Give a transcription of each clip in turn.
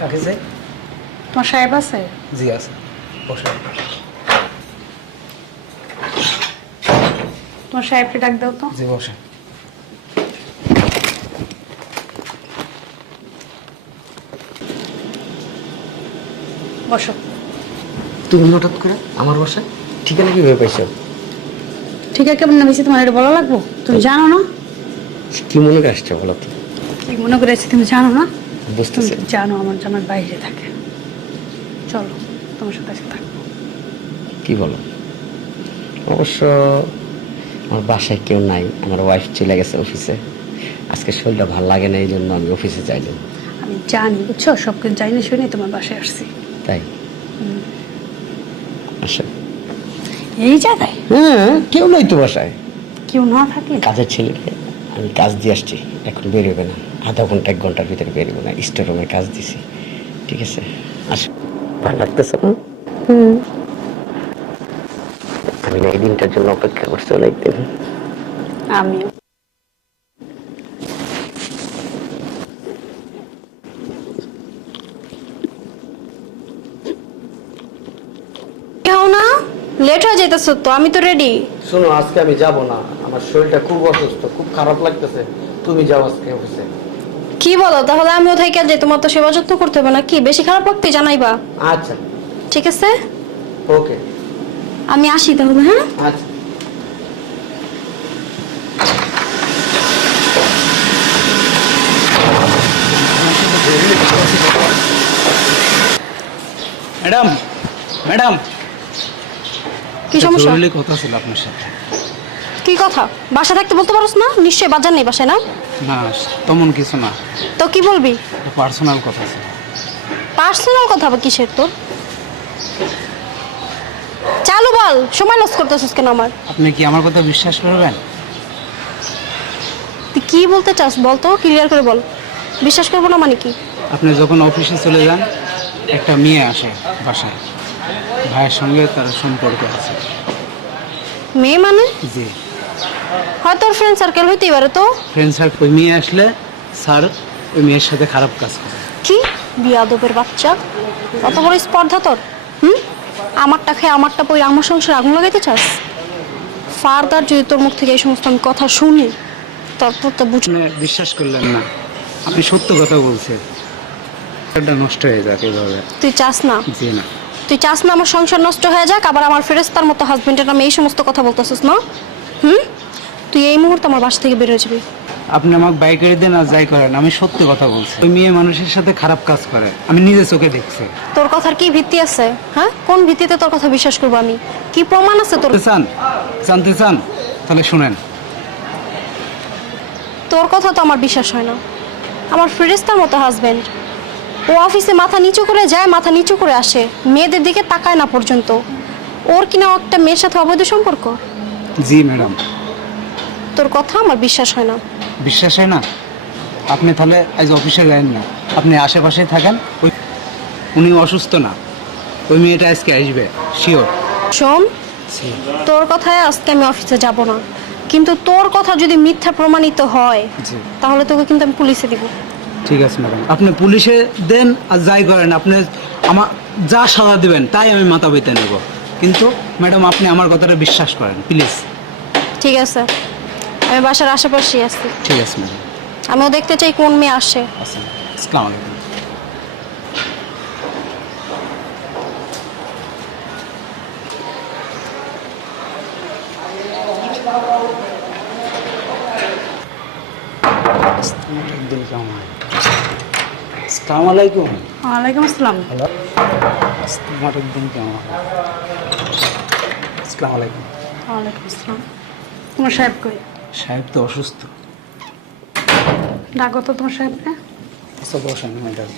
কাকে যাই? তোমার সাহেব আছে? জি আছে, বসে। তোমার সাহেবকে ডাক দাও তো। জি বসে। বসো। তুমি হঠাৎ করে আমার বাসায় ঠিকানা কিভাবে পাইছো? ঠিক আছে, কেমন নামিয়েছি তোমার এটা বলা লাগবো? তুমি জানো না? কি মনে করে আসছো বলো তো? কি মনে করে আসছি তুমি জানো না? বুঝতেছি। তুমি জানো আমার জামাই বাইরে থাকে। চলো তোমার সাথে আজকে থাকবো। কি বলো? অবশ্য আমার বাসায় কেউ নাই, আমার ওয়াইফ চলে গেছে অফিসে। আজকে শরীরটা ভালো লাগে না, এই জন্য আমি অফিসে যাইনি। আমি জানি, বুঝছো, সব কিছু জানি না শুনে তোমার বাসায় আসছি। তাই? আচ্ছা। এই জায়গায় হ্যাঁ, কেউ নাই তো বাসায়। কেউ না থাকলে? কাজের ছেলেকে আমি কাজ দিয়ে আসছি, এখন বেরোবে না, আধা ঘন্টা 1 ঘন্টার ভিতরে বেরোবে না। স্টোর রুমে কাজ দিছি, ঠিক আছে? আসো। ভালো লাগতেছে না? আমি না এই দিনটার জন্য অপেক্ষা করছি অনেকদিন। আমিও। না, লেট হয়ে যাইতেছো তো, আমি তো রেডি। শোনো, আজকে আমি যাব না, আমার শরীরটা খুব অসুস্থ, খুব খারাপ লাগতেছে। তুমি যাও আজকে অফিসে। কি বলো? তাহলে আমিও থেকে যাই, তোমার তো সেবা যত্ন করতে হবে না? কি বেশি খারাপ লাগতে জানাইবা? আচ্ছা ঠিক আছে, ওকে, আমি আসি তাহলে। হ্যাঁ, আচ্ছা। ম্যাডাম, ম্যাডাম, কি সমস্যা? জরুরি কথা ছিল আপনার সাথে। কি কথা? বাসা থাকতে বলতে পারোস না? নিশ্চয়ই বাজার নেই বাসায়, না? না, তেমন কিছু না, তো কি বলবি? পার্সোনাল কথা ছিল। পার্সোনাল কথা বা কিসের তোর? চালু বল, সময় লস করতেছিস কেন আমার? আপনি কি আমার কথা বিশ্বাস করবেন? তুই কি বলতে চাস বল তো, ক্লিয়ার করে বল। বিশ্বাস করবো না মানে কি? আপনি যখন অফিসে চলে যান, একটা মেয়ে আসে বাসায়, ভাইয়ের সঙ্গে তার সম্পর্ক আছে। মেয়ে মানে? জি, হয় তোর ফ্রেন্ড সার্কেল হইতেই পারে তো। ফ্রেন্ড স্যার, ওই মেয়ে আসলে স্যার ওই মেয়ের সাথে খারাপ কাজ করে। কি বিয়াদবের বাচ্চা, অত বড় স্পর্ধা তোর? আমারটা খেয়ে আমারটা পই আমার সংসারে আগুন লাগাইতে চাস? ফার্দার যদি তোর মুখ থেকে এই সমস্ত আমি কথা শুনি, তারপর তো বুঝ। আপনি বিশ্বাস করলেন না, আমি সত্য কথা বলছি। এটা নষ্ট হয়ে যাক এভাবে। তুই চাস না? জি না। তুই চাস না আমার সংসার নষ্ট হয়ে যাক, আবার আমার ফেরেস্তার মতো হাজবেন্ডের নামে এই সমস্ত কথা বলতেছিস না? তুই এই মুহূর্তে আমার বাসা থেকে বেরোয় যাবি। আপনি আমাকে বাই করে দেন আর যাই করেন, আমি সত্যি কথা বলছি। ওই মেয়ে মানুষের সাথে খারাপ কাজ করে, আমি নিজে চোখে দেখছি। তোর কথার কি ভিত্তি আছে? হ্যাঁ, কোন ভিত্তিতে তোর কথা বিশ্বাস করবো আমি? কি প্রমাণ আছে তোর? জানতে চান? তাহলে শুনেন। তোর কথা তো আমার বিশ্বাস হয় না। আমার ফেরেস্তার মতো হাজবেন্ড, ও অফিসে মাথা নিচু করে যায়, মাথা নিচু করে আসে, মেয়েদের দিকে তাকায় না পর্যন্ত। ওর কিনা একটা মেয়ের সাথে অবৈধ সম্পর্ক? জি ম্যাডাম। তোর কথা আমার বিশ্বাস হয় না। বিশ্বাস হয় না? আপনি তাহলে আজ অফিসে যান না, আপনি আশেপাশে থাকেন। ওই উনি অসুস্থ না, ওই মেয়েটা আজকে আসবে শিওর। শোন, তোর কথায় আজকে আমি অফিসে যাব না, কিন্তু তোর কথা যদি মিথ্যা প্রমাণিত হয় জি, তাহলে তোকে কিন্তু আমি পুলিশে দিব। ঠিক আছে ম্যাডাম, আপনি পুলিশে দেন আর যাই করেন, আপনি আমার যা সাজা দেবেন তাই আমি মাথা পেতে নেব। কিন্তু ম্যাডাম আপনি আমার কথাটা বিশ্বাস করেন প্লিজ। ঠিক আছে, আমি বাসার আশেপাশেই আছি। ঠিক আছে ম্যাডাম। আমিও দেখতে চাই কোন মেয়ে আসে। আচ্ছা, আসসালামু আলাইকুম। আসসালামু আলাইকুম। ওয়ালাইকুম আসসালাম। হ্যালো, তোমার একদম কেমন? আসসালামু আলাইকুম। ওয়ালাইকুম আসসালাম। তোমার সাহেব কই? সাহেব তো অসুস্থ। ডাকো তো তোমার সাহেবকে। আচ্ছা বসেন, ম্যাডাম।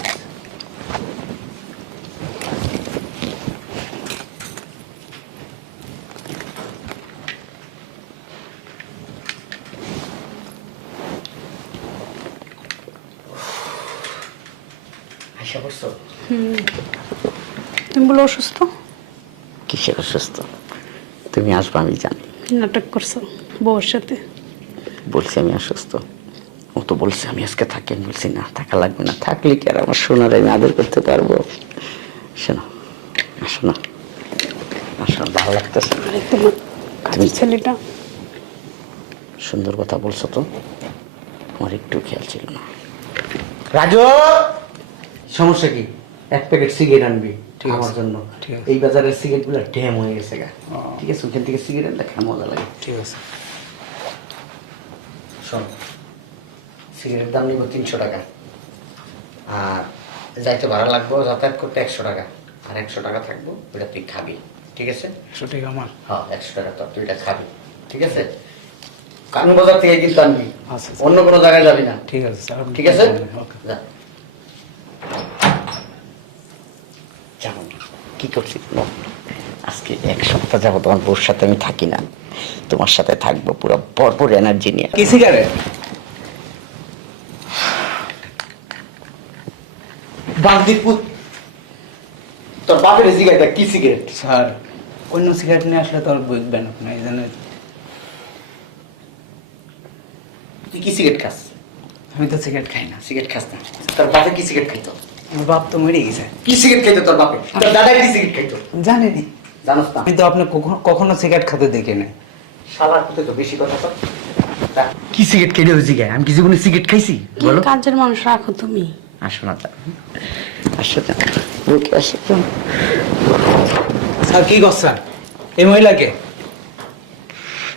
আশা করছো? তুমি বলো অসুস্থ। কিসের অসুস্থ? তুমি আসবে আমি জানি। নাটক করছো বউর সাথে। বলছি আমি অসুস্থ, ও তো বলছে আমি আজকে থাকি, আমি বলছি না থাকা লাগবে না, থাকলে কি আর আমার সোনার আমি আদর করতে পারবো? শোনো আসো না, আসো, ভালো লাগতেছে। আরে তোমার তুমি ছেলেটা সুন্দর কথা বলছো তো, আমার একটু খেয়াল ছিল না। রাজু, সমস্যা কি? এক প্যাকেট সিগারেট আনবি ঠিক আছে। আমার জন্য। ঠিক আছে। এই বাজারের সিগারেট গুলো ড্যাম হয়ে গেছে গা। ও। ঠিক আছে, ওখান থেকে সিগারেট আনলে খেয়ে মজা লাগে। ঠিক আছে। শোন, সিগারেট দাম নিব 300 টাকা, আর যাইতে ভাড়া লাগবো যাতায়াত করতে 100 টাকা, আর 100 টাকা থাকবো, ওটা তুই খাবি। ঠিক আছে? 100 টাকা আমার। হ্যাঁ, 100 টাকা তোর, তুই এটা খাবি। ঠিক আছে? কানু বাজার থেকে কিন্তু আনবি, আচ্ছা, আচ্ছা। অন্য কোনো জায়গায় যাবি না। ঠিক আছে স্যার। ঠিক আছে? ওকে। যা। যেমন কি করছি বল? আজকে 1 সপ্তাহ যাবো তোমার বউর সাথে আমি থাকি না, তোমার সাথে থাকবো পুরো ভরপুর এনার্জি নিয়ে। কি সিগারেট? বান্দিপুর, তোর বাপের সিগারেট কি সিগারেট? স্যার অন্য সিগারেট নিয়ে আসলে তো আর বুঝবেন আপনি, এই জন্য তুই কি সিগারেট খাস? আমি তো সিগারেট খাই না। সিগারেট খাস না? তোর বাপে কি সিগারেট খাইতো? আমার বাপ তো মরে গেছে। কি সিগারেট খাইতো তোর বাপে? তোর দাদা কি সিগারেট খাইতো? জানেনি। জানোস না? আমি তো আপনি কখনো সিগারেট খেতে দেখি না। শালার পুতে তো বেশি কথা কর। কি সিগারেট খেলে হয়েছি গায়ে? আমি কি জীবনে সিগারেট খাইছি? কি কাজের মানুষ রাখো তুমি? আসো না, আসো না, বুকে আসো। স্যার কি করছেন এই মহিলাকে?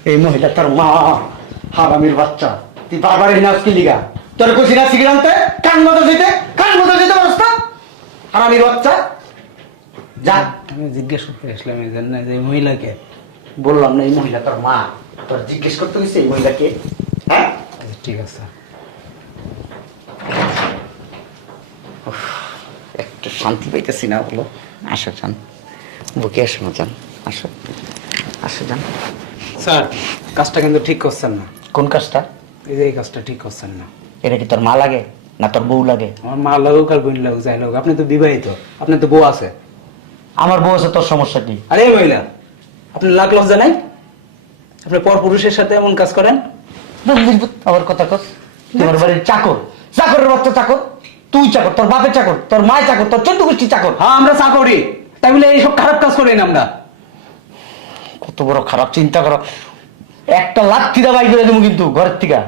এই মহিলা তোর মা, হারামির বাচ্চা। তুই বারবার এই নাচ কি লিগা? তোর কইছি না সিগারেট আনতে? কান মতো যেতে পারস না? হারামির বাচ্চা, যা। আমি জিজ্ঞেস করতে আসলাম এই জন্য যে এই মহিলাকে। বললাম না এই মহিলা তোর মা, তোর জিজ্ঞেস করতে গেছে এই মহিলাকে? হ্যাঁ, আচ্ছা, ঠিক আছে স্যার। একটু শান্তি পাইতেছি না, বলো। আসো যান, বুকে আসো না, যান, আসো, আসো যান। স্যার কাজটা কিন্তু ঠিক করছেন না। কোন কাজটা? এই যে এই কাজটা ঠিক করছেন না। এটা কি তোর মা লাগে না তোর বউ লাগে? আমার মা লাগুক আর বোন লাগুক যাই লাগুক, আপনি তো বিবাহিত, আপনার তো বউ আছে। আমার বউ আছে, তোর সমস্যা কি? আরে এই মহিলা, আপনি লাখ লজ্জা নাই? আপনি পর পুরুষের সাথে এমন কাজ করেন? আবার কথা কর। তোমার বাড়ির চাকর, চাকরের বাচ্চা চাকর। তুই চাকর, তোর বাপের চাকর, তোর মায়ের চাকর, তোর 14 গোষ্ঠী চাকর। হ্যাঁ আমরা চাকরি, তাই বলে এইসব খারাপ কাজ করি না আমরা। কত বড় খারাপ চিন্তা করো। একটা লাঠি দা বাই করে দেবো কিন্তু ঘরের থেকে।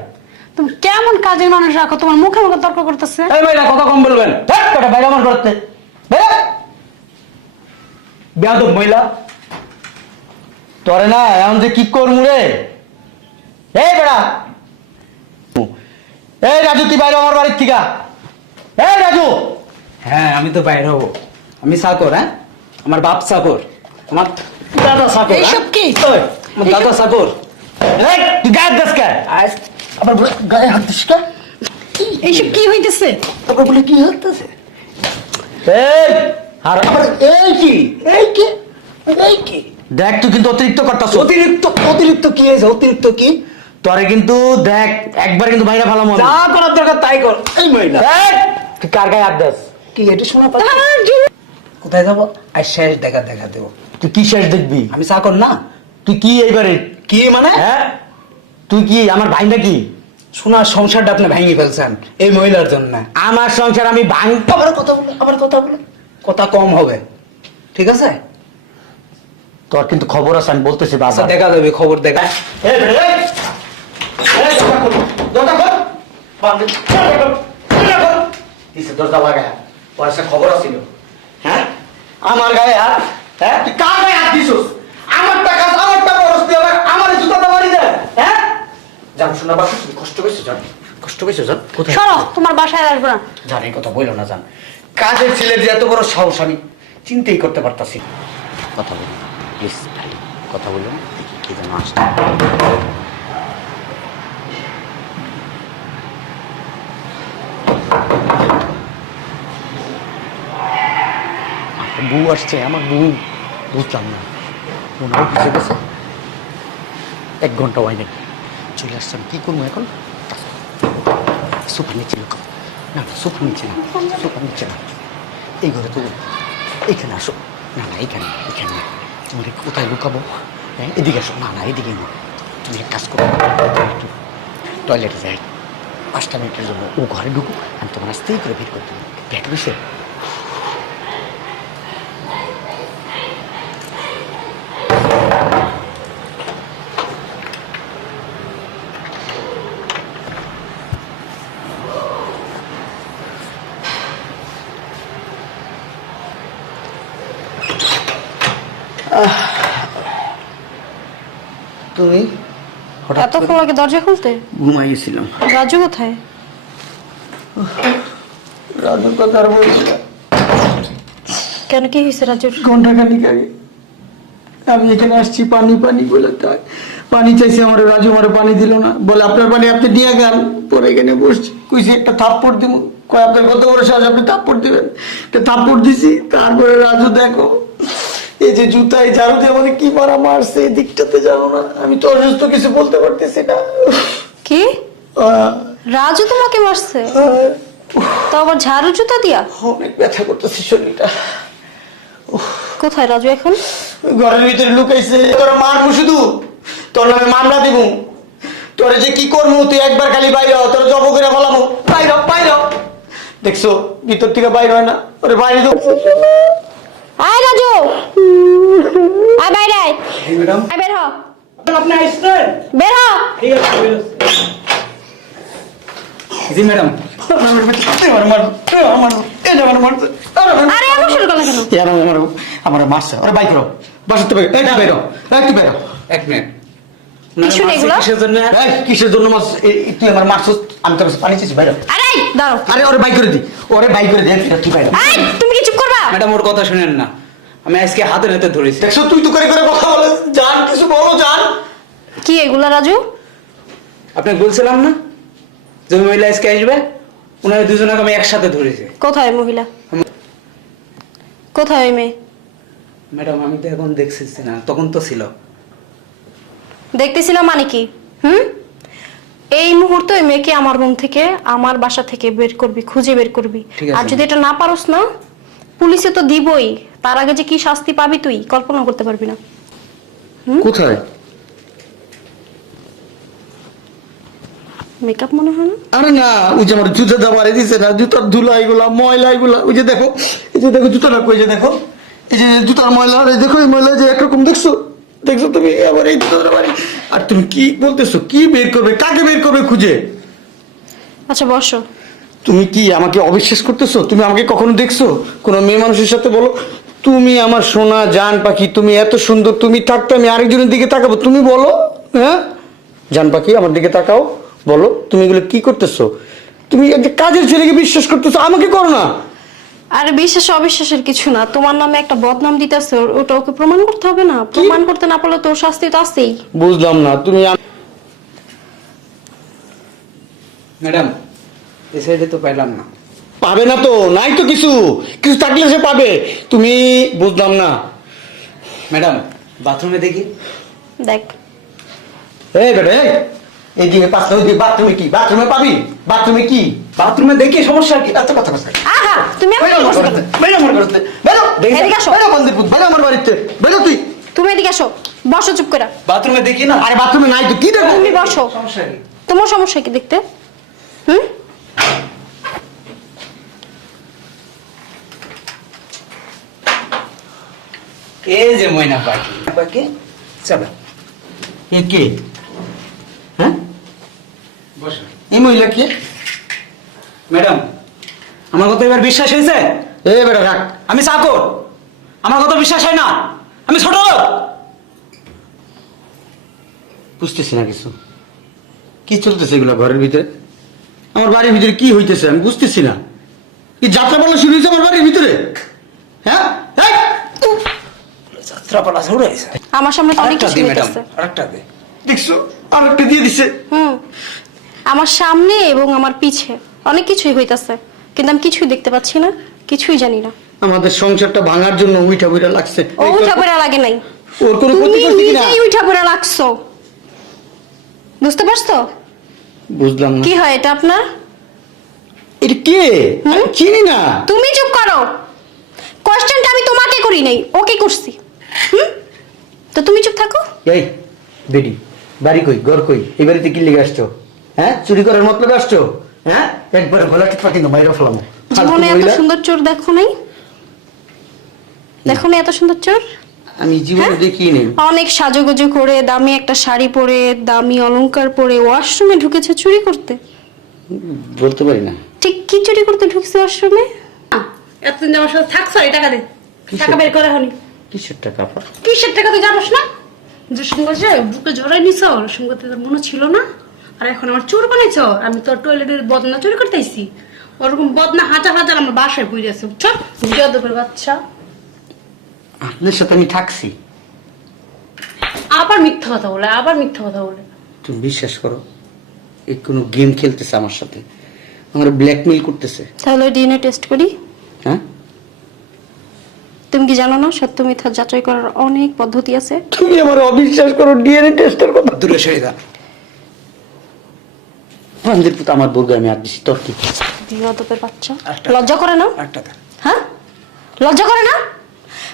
তুমি কেমন কাজের মানুষ রাখো? তোমার মুখে মুখে তর্ক করতেছে। এই মহিলা কথা কম বলবেন। বাইরে আমার ঘরতে বেয়াদব মহিলা। তোরে না এখন যে কি করবো রে? এই বেড়া, এই রাজু, তুই বাইরে আমার বাড়ির থেকে। এই রাজু, হ্যাঁ আমি তো বাইরে হবো, আমি চাকর। হ্যাঁ আমার বাপ চাকর, আমার দাদা চাকর। এইসব কি? ওই, আমার দাদা চাকর। এই, তুই গায়ের দেশ কে? আবার বলে গায়ে হাত দিস কে? এইসব কি হইতেছে? আবার বলে কি হতেছে? এই, আর আবার এই কি? এই কি? এই কি? দেখ, তুই কিন্তু অতিরিক্ত করতাছ। অতিরিক্ত কি হয়েছে? অতিরিক্ত কি? তোরে কিন্তু দেখ, একবার কিন্তু বাইরে ভালো মনে। যা করার দরকার তাই কর। এই মহিলা এই, তুই কার গায়ে হাত দেস? কি এটা শোনা পাচ্ছি? কোথায় যাবো? আর শেষ দেখা দেবো। তুই কি শেষ দেখবি? আমি চাকর না। তুই কি এইবারে? কি মানে? হ্যাঁ, তুই কি আমার ভাই নাকি? সোনার সংসারটা আপনি ভেঙে ফেলছেন এই মহিলার জন্য। আমার সংসার আমি ভাঙ। আবার কথা বলে কথা কম হবে, ঠিক আছে? তোর কিন্তু খবর আছে, আমি বলতেছি আচ্ছা বাবা। দেখা যাবে, খবর দেখা। এই বেটা, এই, এই, দরজা খোল, দরজা খোল। বান্ধব, দরজা খোল, দরজা খোল। কিসের দরজা লাগায়? ওর একটা খবর আছিল। হ্যাঁ, আমার গায়ে হাত। হ্যাঁ, তুই কার গায়ে হাত দিছিস? আমার টাকা, আমার টাকা খরচ দিয়ে আমার জুতাটা মারি দেয়। হ্যাঁ, জান, শোনা বাসু, তুমি কষ্ট পেয়েছো জান, কষ্ট পেয়েছো জান। কোথায়? সরো, তোমার বাসায় আসবো না। জান, এই কথা বললো না জান। কাজের ছেলের যে এত বড় সাহস আমি চিন্তাই করতে পারতাছি। কথা বলুন প্লিজ, কথা বলুন। কি যেন আসছে। বউ আসছে, আমার বউ। বুঝলাম না, মনে হয় বুঝে গেছে। 1 ঘন্টা হয় নাকি চলে আসছেন, কি করবো এখন? সোফার নিচে লুকাবো। না না, সোফার নিচে না, সোফার নিচে না, এই ঘরে তো। এইখানে আসো। না না, এখানে না। তোমার কোথায় লুকাবো? হ্যাঁ, এদিকে আসো। না না, এদিকে না। তুমি এক কাজ করো, তুমি একটু টয়লেটে যাই 5টা মিনিটের জন্য, ও ঘরে ঢুকুক, আমি তোমার আস্তেই করে বের করতে ব্যাগ রয়েছে। তুমি হঠাৎ এতক্ষণ লাগে দরজা খুলতে? ঘুমাই গেছিলাম। রাজু কোথায়? রাজুর কথা আর বলছি না। কেন, কি হয়েছে রাজুর? ঘন্টাখানিক আগে আমি এখানে আসছি পানি পানি বলে, তাই পানি চাইছি, আমার রাজু আমার পানি দিল না, বলে আপনার পানি আপনি দিয়ে গেল। পরে এখানে বসছি, কইছি একটা থাপ্পড় দিব, কয় আপনার কত বড় সাহস আপনি থাপ্পড় দিবেন, একটা থাপ্পড় দিছি। তারপরে রাজু দেখো এই যে জুতা, এই ঝাড়ু দিয়ে আমাকে কি মারা মারছে, এই দিকটাতে জানো না, আমি তো অসুস্থ, কিছু বলতে পারতেছি না। কি রাজু তোমাকে মারছে? তো আবার ঝাড়ু জুতা দিয়া? অনেক ব্যথা করতেছি শরীরটা। কোথায় রাজু এখন? ঘরের ভিতরে লুকাইছে। তোর মারবো শুধু, তোর নামে মামলা দিব, তোরে যে কি করবো, তুই একবার খালি বাইরে হ, তোর জব করে বলাবো, বাইর বাইর। দেখছো ভিতর থেকে বাইর হয় না, ওরে বাইরে তো। আয় রাজু, আয় বাইরে আয়। ম্যাডাম, আয় বের হ, আপনি আসছেন? বের হ। ঠিক আছে, জি ম্যাডাম। আরে আমার শুরু করলে কেন? আমার মারছে, ওরে বাইক করো, বাসাতে বাইর, একটু বাইর, একটু বাইর। এক মিনিট। কি শুনে এগুলো? কিসের জন্য? কিসের জন্য মাছ? তুই আমার মারছিস, আমি তোর কাছে পানি চাইছি, বাইর। আরে দাঁড়াও। আরে ওরে বাইক করে দি, ওরে বাইক করে দে, তুই বাইর। আয়, তুমি কি চুপ করবা? ম্যাডাম ওর কথা শুনেন না, আমি আজকে হাতে নাতে ধরেছি। দেখছো তুই তো করে করে কথা বলে, জান কিছু বলো জান। কি এগুলা রাজু? আপনাকে বলছিলাম না যে ওই মহিলা আজকে আসবে, ওনারা দুজনকে আমি একসাথে ধরেছি। কোথায় মহিলা? কোথায় ওই মেয়ে? ম্যাডাম আমি তো এখন দেখছি না, তখন তো ছিল। দেখতেছিলাম মানে কি? এই মুহূর্তে ওই মেয়েকে আমার রুম থেকে, আমার বাসা থেকে বের করবি, খুঁজে বের করবি। ঠিক আছে। আর যদি এটা না পারোস না, পুলিশে তো দিবই, তার আগে যে কি শাস্তি পাবি তুই কল্পনা করতে পারবি না। কোথায়? মেকআপ মনে হয় না? আরে না, ওই যে আমার জুতা দাবারে দিছে না, জুতার ধুলা এগুলা, ময়লা এগুলা, ওই যে দেখো, এই যে দেখো জুতাটা কই, যে দেখো এই যে জুতার ময়লা, আর এই দেখো এই ময়লা যে একরকম, দেখছো দেখছো তুমি, আবার এই জুতার বাড়ি। আর তুমি কি বলতেছো, কি বের করবে, কাকে বের করবে খুঁজে? আচ্ছা বসো। তুমি কি আমাকে অবিশ্বাস করতেছো? তুমি আমাকে কখনো দেখছো কোনো মেয়ে মানুষের সাথে? বলো, তুমি আমার সোনা জান পাখি, তুমি এত সুন্দর, তুমি থাকতে আমি আরেকজনের দিকে তাকাবো? তুমি বলো, হ্যাঁ জান পাখি আমার দিকে তাকাও, বলো তুমি এগুলো কি করতেছো? তুমি একটা কাজের ছেলেকে বিশ্বাস করতেছো, আমাকে করো না। আরে বিশ্বাস অবিশ্বাসের কিছু না, তোমার নামে একটা বদনাম দিতেছে, ওটা ওকে প্রমাণ করতে হবে না? প্রমাণ করতে না পারলে তোর শাস্তি তো আছেই। বুঝলাম না তুমি। ম্যাডাম এই সাইডে তো পাইলাম না। পাবে না তো, নাই তো কিছু, কিছু থাকলে সে পাবে। তুমি বুঝলাম না। ম্যাডাম বাথরুমে দেখি। দেখ এই বেটা, এই দিকে পাঁচটা, ওই দিকে বাথরুমে কি, বাথরুমে পাবি, বাথরুমে কি, বাথরুমে দেখি, সমস্যা কি? এত কথা বলছে। আহা, তুমি আমাকে কি বলছো? এদিকে আসো। আমার বাড়িতে বেরো তুই। তুমি এদিকে আসো, বসো চুপ করে। বাথরুমে দেখি না। আরে বাথরুমে নাই তো কি দেখো? তুমি বসো। সমস্যা কি? তোমার সমস্যা কি দেখতে? হুম এই যে ময়না পাখি, পাখি চলো। এ কে? হ্যাঁ, বসো। এই মহিলা কে? ম্যাডাম আমার কথা এবার বিশ্বাস হয়েছে? এ বেটা রাখ। আমি চাকর, আমার কথা বিশ্বাস হয় না? আমি ছোট লোক। বুঝতেছি না কিছু, কি চলতেছে এগুলো ঘরের ভিতরে, আমার বাড়ির ভিতরে কি হইতেছে আমি বুঝতেছি না। কি যাত্রা পালা শুরু হয়েছে আমার বাড়ির ভিতরে? হ্যাঁ, যাত্রাপালা শুরু হয়েছে। আমার সামনে তো অনেক আরেকটা কিছু দি ম্যাডাম, হইতেছে। আরেকটা দে। দেখছো আর একটা দিয়ে দিছে। আমার সামনে এবং আমার পিছে অনেক কিছুই হইতাছে, কিন্তু আমি কিছুই দেখতে পাচ্ছি না, কিছুই জানি না। আমাদের সংসারটা ভাঙার জন্য উইঠা বুইটা লাগছে। ও উঠা পড়া লাগে নাই, ওর কোনো তুমি ক্ষতি করছি কিনা? নিজেই উঠা পড়া লাগছো। বুঝতে পারছো? বুঝলাম না। কি হয় এটা আপনার? এটা কে? আমি চিনি না। তুমি চুপ করো, কোশ্চেনটা আমি তোমাকে করি নাই, ওকে করছি। তো তুমি চুপ থাকো। এই বেডি, বাড়ি কই, ঘর কই, এই বাড়িতে কি লেগে আসছো? হ্যাঁ চুরি করার মতলবে আসছো? হ্যাঁ একবারে গলা টিপা কিন্তু মাইরা ফেলাম। জীবনে এত সুন্দর চোর দেখো নাই? দেখো না এত সুন্দর চোর? আমি জীবনে দেখি নেই। অনেক সাজুগুজু করে দামি একটা শাড়ি পরে দামি অলংকার পরে ওয়াশরুমে ঢুকেছে চুরি করতে। বলতে পারি না। ঠিক কি চুরি করতে ঢুকছে ওয়াশরুমে? এতদিন আমার সাথে থাকছো, এই টাকা দে। কিসের? টাকা বের করে হনি। কিসের টাকা আপা? কিসের টাকা তুই জানোস না? যে সঙ্গে যে বুকে জড়াই নিছ, সঙ্গে তো তোর মনে ছিল না। আর এখন আমার চোর বানাইছ। আমি তোর টয়লেটের বদনা চুরি করতে আইছি। ওরকম বদনা হাজার হাজার আমার বাসায় পড়ে আছে, বুঝছো? বিয়াদবের বাচ্চা। আপনার সাথে আমি থাকছি। আবার মিথ্যা কথা বলে, আবার মিথ্যা কথা বলে। তুমি বিশ্বাস করো, এই কোনো গেম খেলতেছে আমার সাথে, আমার ব্ল্যাকমেইল করতেছে। তাহলে ডিএনএ টেস্ট করি। হ্যাঁ তুমি কি জানো না সত্য মিথ্যা যাচাই করার অনেক পদ্ধতি আছে? তুমি আমার অবিশ্বাস করো ডিএনএ টেস্টের কথা। দূরে সরে যান। বান্দির পুত আমার বলবে আমি আর দিছি তোর কি? বিয়াদবের বাচ্চা। একটা- লজ্জা করে না? একটা দেন। হ্যাঁ লজ্জা করে না?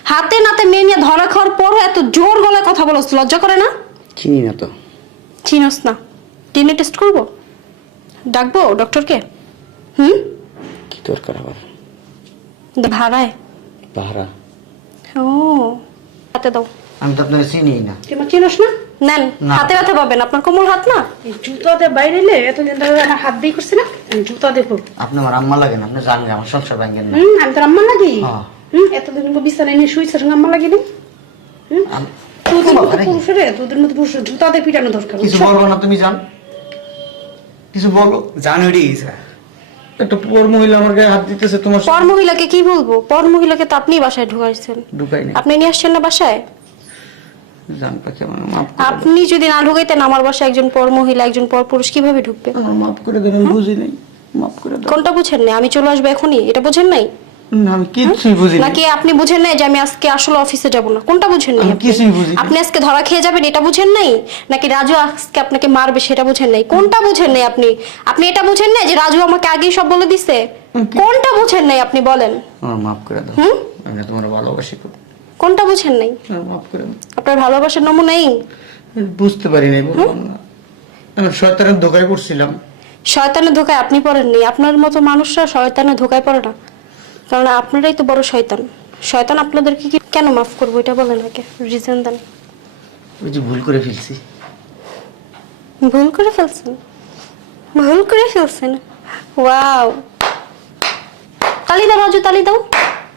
হাতে নাতে মেয়ে নিয়ে ধরা খাওয়ার পরও এত জোর গলায় কথা বলছ, লজ্জা করে না? চিনি না তো। চিনোস না? ডিএনএ টেস্ট করবো? ডাকবো ডক্টরকে? হুম? কি দরকার আবার? ভাড়ায়? ভাড়া? ও হাতে দাও। আমি তো আপনার চিনি না। তুই আমার চিনোস না? নেন, না। হাতে ব্যথা পাবেন, আপনার কোমল হাত না? এই জুতাতে বাইরে এলে এতদিন ধরে আমার হাত দিয়ে করছি না, আমি জুতা দেখো। আপনি আমার আম্মা লাগেন, আপনি জানেন আমার সংসার ভাঙেন না। আমি তোর আম্মা লাগি? হ্যাঁ। এতদিন বিছানায় নিয়ে শুয়েছে সঙ্গে আম্মা লাগিনি? তোদের মতো পুরুষের তোদের মতো পুরুষের জুতাতে পিটানো দরকার। কিছু বলবো না তুমি জান, কিছু বলো। জানুয়ারি একটা পর মহিলা আমার গায়ে হাত দিতেছে তোমার পর মহিলাকে কি বলবো? পর মহিলাকে তো আপনি বাসায় ঢুকাইছেন। ঢুকাই না। আপনি নিয়ে আসছেন না বাসায়? জান পাখি আমার মাফ করে আপনি যদি না ঢুকাইতেন আমার বাসায় একজন পর মহিলা একজন পর পুরুষ কিভাবে ঢুকবে? দাও। আমার মাফ করে দেন, আমি বুঝি নাই, মাফ করে দাও। কোনটা বুঝেন না? আমি চলে আসবো এখনই, এটা বুঝেন নাই? না আমি কিছুই বুঝি না। নাকি আপনি বুঝেন নাই যে আমি আজকে আসলে অফিসে যাব না? কোনটা বুঝেন নাই? আমি কিছুই বুঝি না। আপনি আজকে ধরা খেয়ে যাবেন এটা বুঝেন নাই? নাকি রাজু আজকে আপনাকে মারবে সেটা বুঝেন নাই? কোনটা বুঝেন নাই আপনি? আপনি এটা বুঝেন নাই যে রাজু আমাকে আগেই সব বলে দিছে? কোনটা বুঝেন নাই আপনি বলেন? আমার মাফ করে দাও। হুম? আমি তোমার ভালোবাসি খুব। কোনটা বুঝেন নাই? আমার মাফ করে দাও। আপনার ভালোবাসার নমুনাই বুঝতে পারি নাই, বললাম না। আমি শয়তানের ধোকায় পড়ছিলাম। শয়তানের ধোকায় আপনি পড়েননি। আপনার মতো মানুষরা শয়তানের ধোকায় পড়ে না, কারণ আপনারাই তো বড় শয়তান। শয়তান আপনাদেরকে কি কেন মাফ করবো এটা বলেন আগে, রিজন দেন। ওই যে ভুল করে ফেলছি। ভুল করে ফেলছেন? ভুল করে ফেলছেন? ওয়াও, তালি দাও রাজু, তালি দাও।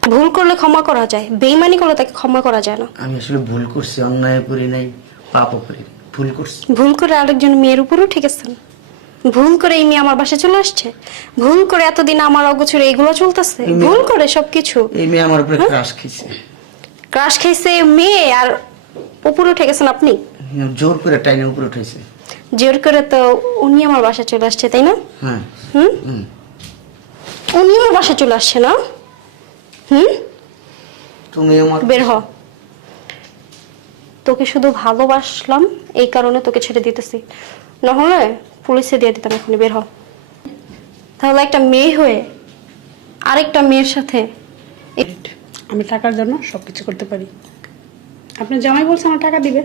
ভুল করলে ক্ষমা করা যায়, বেইমানি করলে তাকে ক্ষমা করা যায় না। আমি আসলে ভুল করছি, অন্যায় করি নাই, পাপও করি নাই। ভুল করছি। ভুল করে আরেকজন মেয়ের উপরেও ঠেকেছেন। ভুল করে এই মেয়ে আমার বাসায় চলে আসছে। ভুল করে এতদিন আমার অগোচরে এগুলো চলতেছে। ভুল করে সবকিছু। এই মেয়ে আমার উপরে ক্রাশ খেয়েছে। ক্রাশ খাইছে মেয়ে আর উপরে উঠে গেছেন আপনি। জোর করে টাইনে উপরে উঠেছে। জোর করে তো উনি আমার বাসায় চলে আসছে, তাই না? হ্যাঁ। হুম? হুম। উনি আমার বাসায় চলে আসছে না? হুম? তুমি আমার বের হ। তোকে শুধু ভালোবাসলাম এই কারণে তোকে ছেড়ে দিতেছি, নাহলে পুলিশে দিয়ে দিতাম এখনই। বের হ। তাহলে একটা মেয়ে হয়ে আরেকটা মেয়ের সাথে আমি টাকার জন্য সবকিছু করতে পারি। আপনার জামাই বলছে আমার টাকা দিবে।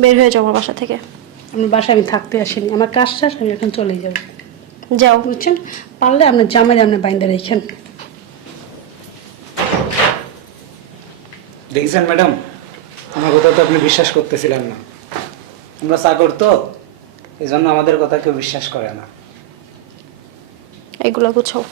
বের হয়ে যাও আমার বাসা থেকে। আমার বাসায় আমি থাকতে আসিনি, আমার কাজ শেষ, আমি এখন চলে যাব। যাও। বুঝছেন? পারলে আপনার জামাই আপনার বাইন্দা রেখেন। দেখছেন ম্যাডাম, আমার কথা তো আপনি বিশ্বাস করতেছিলেন না। আমরা চাকর তো, এই জন্য আমাদের কথা কেউ বিশ্বাস করে না। এগুলো গুছাও।